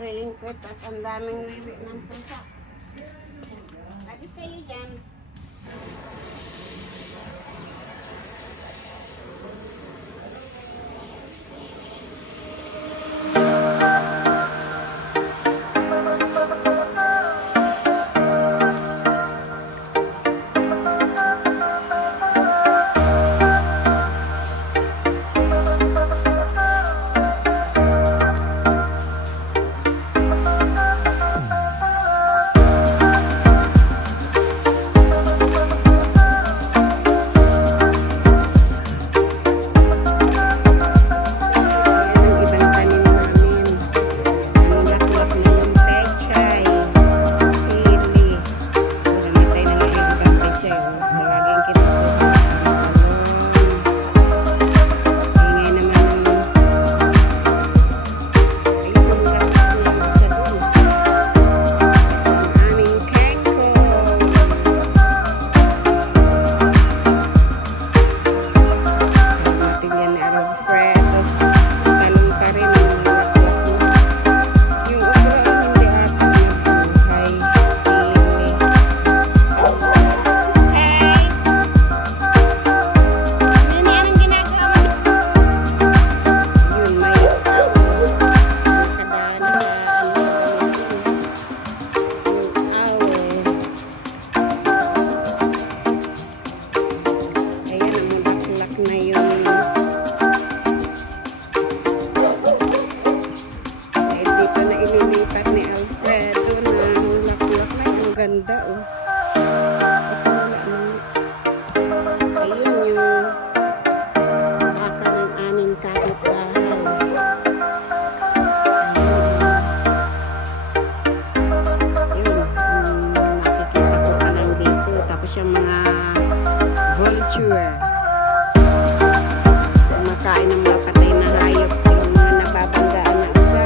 libreng kwet at ang daming libre ng pusa. Alis kayo dyan. Ganda oh. Ayun yung baka ng aming kapitbahay. Ayun, nakikita ko pa lang dito. Tapos yung mga vulture. Kumakain ng mga patay na hayop. Yung mga nababanggaan na usa.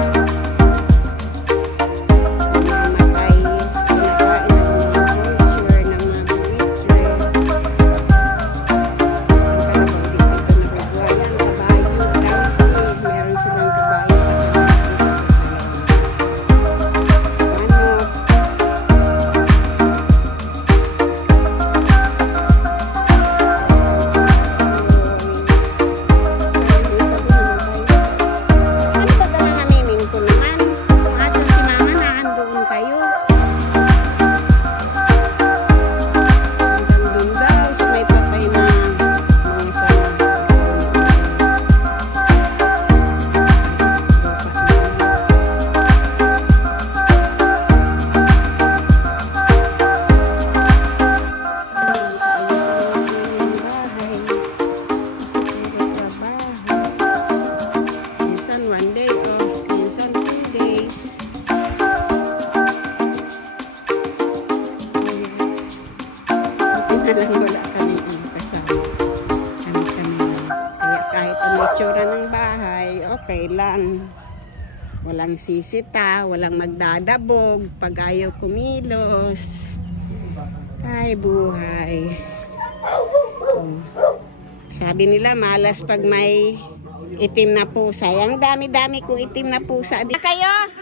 Wala kaming kasama. Kami lang. Kaya kahit ang itsura ng bahay, okay lang. Walang sisita, walang magdadabog pag ayaw kumilos. Ay, buhay. Oh. Sabi nila, malas pag may itim na pusa. Ang dami-dami kong itim na pusa. Di kayo?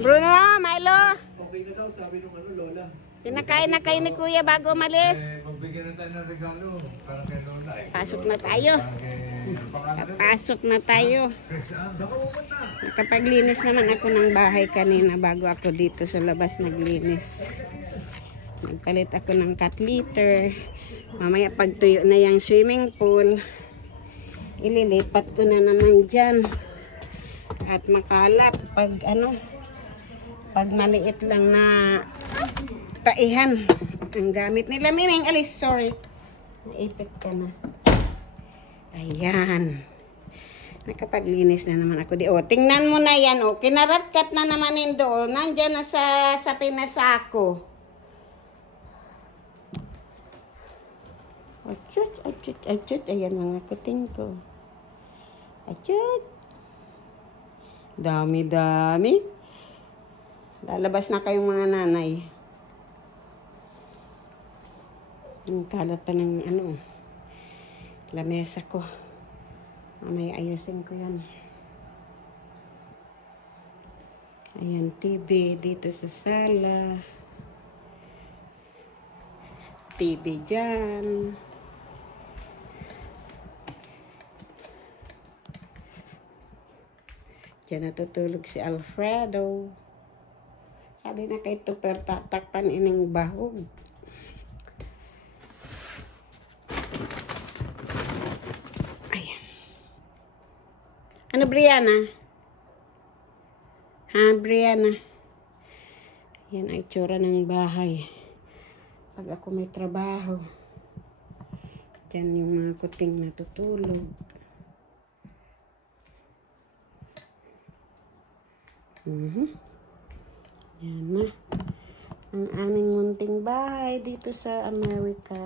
Bruno, Milo? Okay na daw, sabi nung Lola. Kinakain na kayo ni Kuya bago umalis. Magbigyan na tayo ng regalo. Para kay Lola. Pasok na tayo. Papasok na tayo. Nakapaglinis naman ako ng bahay kanina bago ako dito sa labas naglinis. Nagpalit ako ng cat litter. Mamaya pagtuyo na yung swimming pool, ililipat ko na naman dyan. At makalat pag pag maliit lang na taihan ang gamit nila. Miming, alis, sorry. Naipit ka na. Ayan. Nakapaglinis na naman ako. O, tingnan mo na yan. O, kinaratkat na naman yun doon. Nandyan na sa pinasako. Achut, achut, achut. Ayan mga kuting ko. Achut. Dami-dami. Lalabas na kayong mga nanay. Ang kalat pa ng lamesa ko. Mamaya ayusin ko yan. Ayan, TV dito sa sala. TV dyan. Diyan natutulog si Alfredo. Sabi na kay Tupper, tatakpan ining bahog. Ayan. Ano, Brianna? Ha, Brianna? Yan ay tsura ng bahay. Pag ako may trabaho. Diyan yung mga kuting natutulog. Yan na. Ang aming munting bahay dito sa Amerika.